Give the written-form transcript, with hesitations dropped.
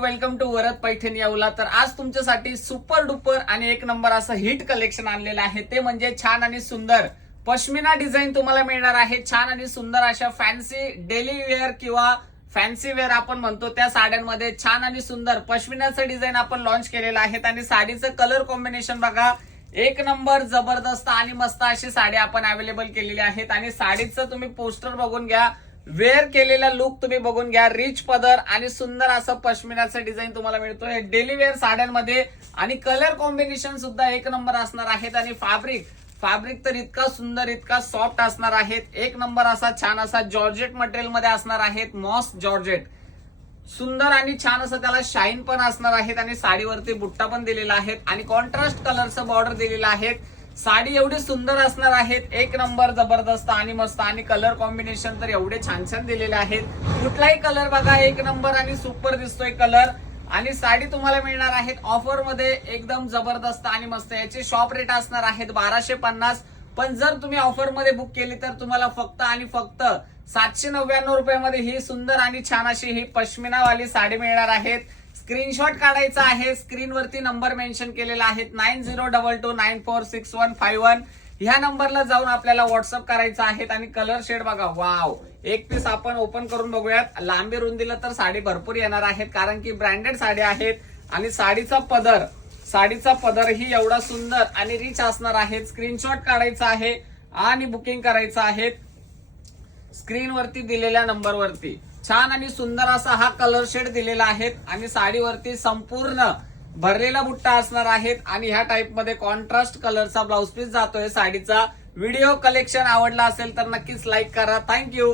Welcome to Varad Paithani Yeola. तर आज तुमच्यासाठी सुपर डुपर आणि एक नंबर असं हिट कलेक्शन आणलेलं आहे, ते म्हणजे छान आणि सुंदर पश्मिना डिझाइन तुम्हाला मिळणार आहे। छान आणि सुंदर अशा फॅन्सी डेली वेअर किंवा फॅन्सी वेअर आपण म्हणतो त्या साड्यांमध्ये छान आणि सुंदर पश्मिनाचं डिझाइन आपण लॉन्च केलेलं आहे आणि साडीचं कलर कॉम्बिनेशन बघा एक नंबर जबरदस्त आणि मस्त अशी साडी आपण अवेलेबल केलेली आहेत। आणि साडीचं तुम्ही पोस्टर बघून घ्या, वेअर केलेला लुक तुम्ही बघून घ्या, रिच पदर आणि सुंदर असं पश्मिनाचं डिझाइन तुम्हाला मिळतोय डेली वेअर साड्यांमध्ये। आणि कलर कॉम्बिनेशन सुद्धा एक नंबर असणार आहेत। आणि फॅब्रिक तर इतका सुंदर इतका सॉफ्ट असणार आहेत, एक नंबर असा छान असा जॉर्जेट मटेरियल मध्ये असणार आहेत, मॉस जॉर्जेट सुंदर आणि छान असं त्याला शाईन पण असणार आहेत। आणि साडीवरती बुट्टा पण दिलेला आहे आणि कॉन्ट्रास्ट कलरचं बॉर्डर दिलेला आहे। साडी एवढी सुंदर असणार आहेत, एक नंबर जबरदस्त आणि मस्त। आणि कलर कॉम्बिनेशन तर एवढे छान छान दिलेले आहेत, कुठलाही कलर बघा एक नंबर आणि सुपर दिसतोय कलर। आणि साडी तुम्हाला मिळणार आहेत ऑफर मध्ये एकदम जबरदस्त आणि मस्त। याचे शॉप रेट असणार आहेत 1250, पण जर तुम्ही ऑफर मध्ये बुक केली तर तुम्हाला फक्त आणि फक्त 799 रुपयामध्ये ही सुंदर आणि छान अशी ही पश्मिना वाली साडी मिळणार आहेत। स्क्रीनशॉट काढायचा आहे, स्क्रीनवरती नंबर मेन्शन केलेला आहे 9022946151। ह्या नंबरला जाऊन आपल्याला व्हॉट्सअप करायचा आहे। आणि कलर शेड बघा, वाव, एक पीस आपण ओपन करून बघूयात। लांबी रुंदीला तर साडी भरपूर येणार आहेत, कारण की ब्रँडेड साडी आहेत। आणि साडीचा पदर ही एवढा सुंदर आणि रिच असणार आहे। स्क्रीनशॉट काढायचा आहे आणि बुकिंग करायचं आहे स्क्रीनवरती दिलेल्या नंबरवरती। छान आणि सुंदर असा हा कलर शेड दिलेला आहे आणि साडीवरती संपूर्ण भरलेला बुट्टा असणार आहेत। आणि ह्या टाइप मध्ये कॉन्ट्रास्ट कलरचा ब्लाउज पीस जातोय साडीचा। व्हिडिओ कलेक्शन आवडला असेल तर नक्कीच लाईक करा। थँक्यू।